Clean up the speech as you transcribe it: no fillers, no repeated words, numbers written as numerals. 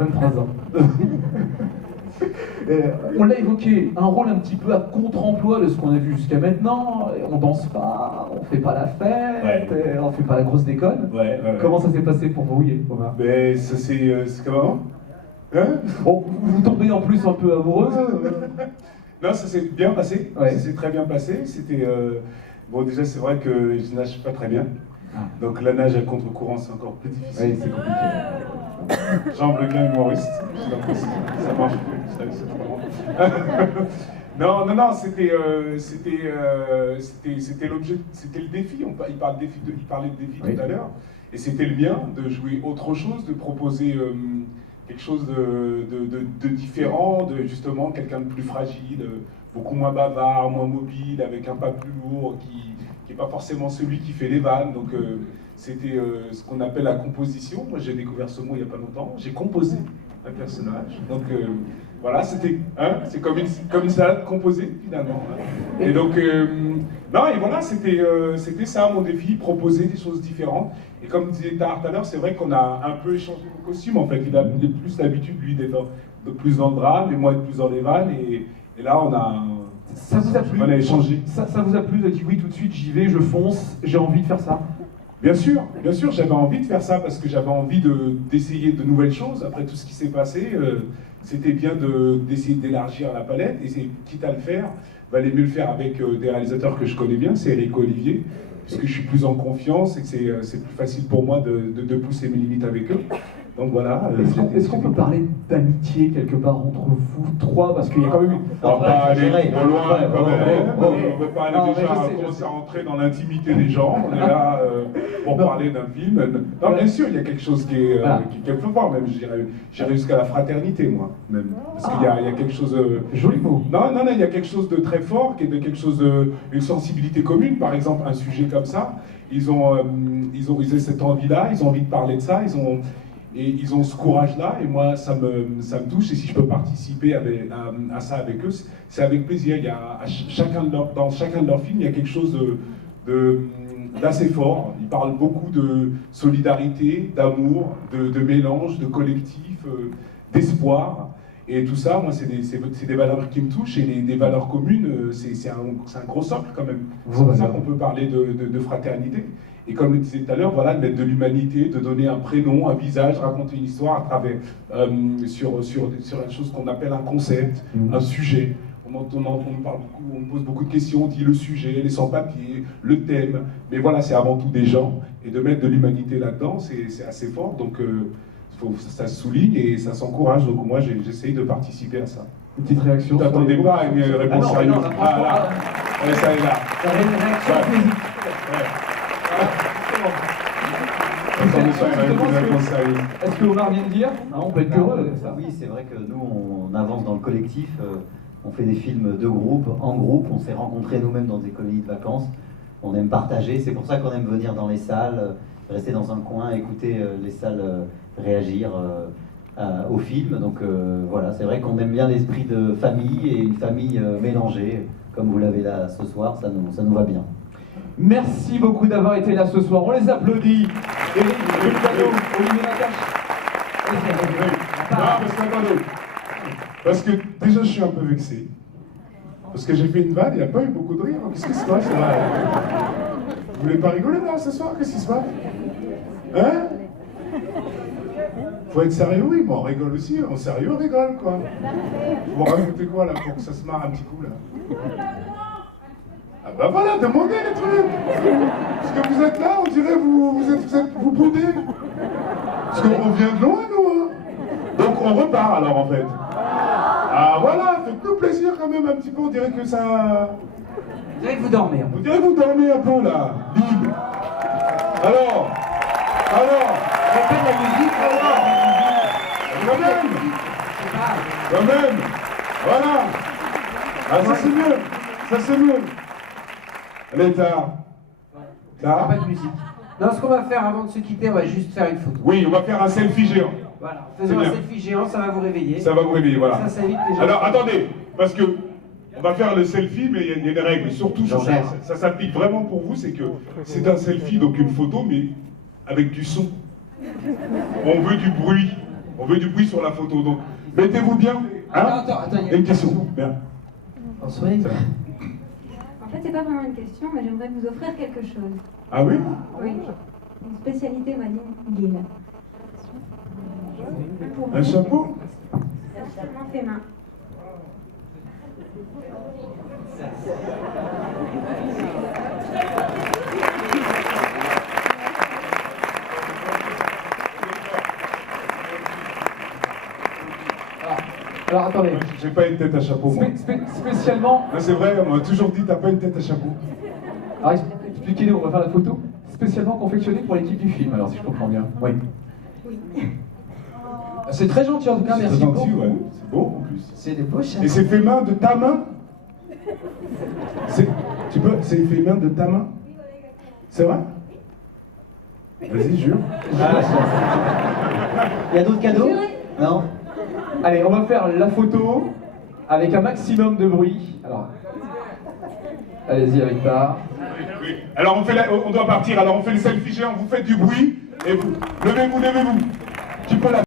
23 ans. On l'a évoqué, un rôle un petit peu à contre-emploi de ce qu'on a vu jusqu'à maintenant. On danse pas, on fait pas la fête, on fait pas la grosse déconne. Comment ça s'est passé pour vous, Omar? Mais ça c'est comment? Hein? Bon, vous tombez en plus un peu amoureuse. Non, ça s'est bien passé. Ouais. Ça s'est très bien passé. C'était bon, déjà c'est vrai que je nage pas très bien. Donc la nage à contre-courant c'est encore plus difficile. Oui, c'est compliqué. Jean Breguin, humoriste, j'ai l'impression. Ça marche plus. Non, c'était l'objet, c'était le défi. Il parlait de défi tout à l'heure, et c'était le mien de jouer autre chose, de proposer quelque chose de différent, de justement quelqu'un de plus fragile, beaucoup moins bavard, moins mobile, avec un pas plus lourd, qui n'est pas forcément celui qui fait les vannes. Donc c'était ce qu'on appelle la composition. Moi j'ai découvert ce mot il n'y a pas longtemps. J'ai composé un personnage. Donc voilà, c'était c'est comme une salade composée finalement. Et donc non, et voilà, c'était ça mon défi, proposer des choses différentes. Et comme disait Tahar tout à l'heure, c'est vrai qu'on a un peu échangé nos costumes en fait. Il a plus l'habitude lui d'être plus dans le drame et moi d'être plus dans les vannes. Et là on a on a échangé. Ça vous a plu, vous avez dit oui tout de suite, j'y vais, je fonce, j'ai envie de faire ça. Bien sûr, j'avais envie de faire ça parce que j'avais envie d'essayer de nouvelles choses. Après tout ce qui s'est passé, c'était bien d'essayer d'élargir la palette. Et quitte à le faire, valait mieux le faire avec des réalisateurs que je connais bien, c'est Eric Olivier, puisque je suis plus en confiance et que c'est plus facile pour moi de pousser mes limites avec eux. Donc voilà. Est-ce qu'on peut parler d'amitié quelque part entre vous trois? parce qu'il y a quand même une... On va pas aller trop loin quand même. On ne peut pas aller déjà commencer à rentrer dans l'intimité des gens. On est là pour parler d'un film. Non, bien sûr, il y a quelque chose qui est quelque part même. J'irais jusqu'à la fraternité, moi, même. Parce qu'il y a quelque chose... Joli mot. Non, il y a quelque chose de très fort, qui est de quelque chose une sensibilité commune. Par exemple, un sujet comme ça, ils ont cette envie-là, ils ont envie de parler de ça, et ils ont ce courage-là, et moi, ça me touche, et si je peux participer à ça avec eux, c'est avec plaisir. Il y a, dans chacun de leurs films, il y a quelque chose d'assez fort. Ils parlent beaucoup de solidarité, d'amour, de mélange, de collectif, d'espoir. Et tout ça, moi, c'est des valeurs qui me touchent, et des valeurs communes, c'est un gros socle quand même. C'est pour ça qu'on peut parler de fraternité. Et comme le disais tout à l'heure, voilà, de mettre de l'humanité, de donner un prénom, un visage, raconter une histoire à travers, sur une chose qu'on appelle un concept, un sujet. On parle beaucoup, on pose beaucoup de questions, on dit le sujet, les sans-papiers, le thème. Mais voilà, c'est avant tout des gens. Et de mettre de l'humanité là-dedans, c'est assez fort. Donc ça se souligne et ça s'encourage. Donc moi, j'essaye de participer à ça. Une petite réaction. Tu t'attendais pas à une réponse sérieuse. Là. Ouais, ça est là. Une réaction physique. Est-ce que Omar vient de dire? Non, on peut être heureux avec ça. Oui, c'est vrai que nous, on avance dans le collectif, on fait des films de groupe, en groupe, on s'est rencontrés nous-mêmes dans des colonies de vacances, on aime partager, c'est pour ça qu'on aime venir dans les salles, rester dans un coin, écouter les salles réagir au film. Donc voilà, c'est vrai qu'on aime bien l'esprit de famille et une famille mélangée, comme vous l'avez là ce soir, ça nous va bien. Merci beaucoup d'avoir été là ce soir. On les applaudit. Eric, Olivier Nakache. Parce que déjà je suis un peu vexé. Parce que j'ai fait une vanne, il n'y a pas eu beaucoup de rire. Qu'est-ce qui se passe là? Vous voulez pas rigoler là ce soir? Qu'est-ce qui se passe? Hein? Faut être sérieux, oui, bon on rigole aussi. En sérieux, on rigole quoi. Vous racontez quoi là pour que ça se marre un petit coup là? Ah bah voilà, demandez les trucs. Parce que vous êtes là, on dirait vous boudez. Parce qu'on vient de loin, nous. Hein. Donc on repart alors en fait. Ah voilà, faites-nous plaisir quand même un petit peu, on dirait que ça... Vous dirait que vous dormez. On dirait que vous dormez un peu là, libre. Alors, Répète la musique, quand même, voilà. Ah ça c'est mieux, Allez, tard. Pas de musique. Non, ce qu'on va faire avant de se quitter, on va juste faire une photo. Oui, on va faire un selfie géant. Voilà, faisons un selfie géant, ça va vous réveiller. Ça va vous réveiller, voilà. Ça évite les gens. Alors, attendez, parce que on va faire le selfie, mais il y a des règles. Surtout, ça s'applique vraiment pour vous, c'est que c'est un selfie, donc une photo, mais avec du son. On veut du bruit. On veut du bruit sur la photo, donc mettez-vous bien. Hein? Attends, il y a une question. Bien. Bonsoir. En fait, c'est pas vraiment une question, mais j'aimerais vous offrir quelque chose. Ah oui? Oui. Une spécialité Madeleine Lille. Un chapeau? Absolument fait main. Alors attendez. J'ai pas une tête à chapeau, moi. Spécialement. C'est vrai, on m'a toujours dit, t'as pas une tête à chapeau. Alors expliquez-nous, on va faire la photo. Spécialement confectionnée pour l'équipe du film, alors si je comprends bien. Oui. C'est très gentil en tout cas, merci C'est gentil, beaucoup. ouais. C'est beau en plus. C'est des beaux chapeaux. Et c'est fait main de ta main? C'est fait main de ta main? C'est vrai? Vas-y, jure. Il y a d'autres cadeaux? Non? Allez, on va faire la photo avec un maximum de bruit. Alors, allez-y avec ça. Oui. Alors on doit partir, alors on fait le selfie géant, vous faites du bruit, et vous, levez-vous. Tu peux la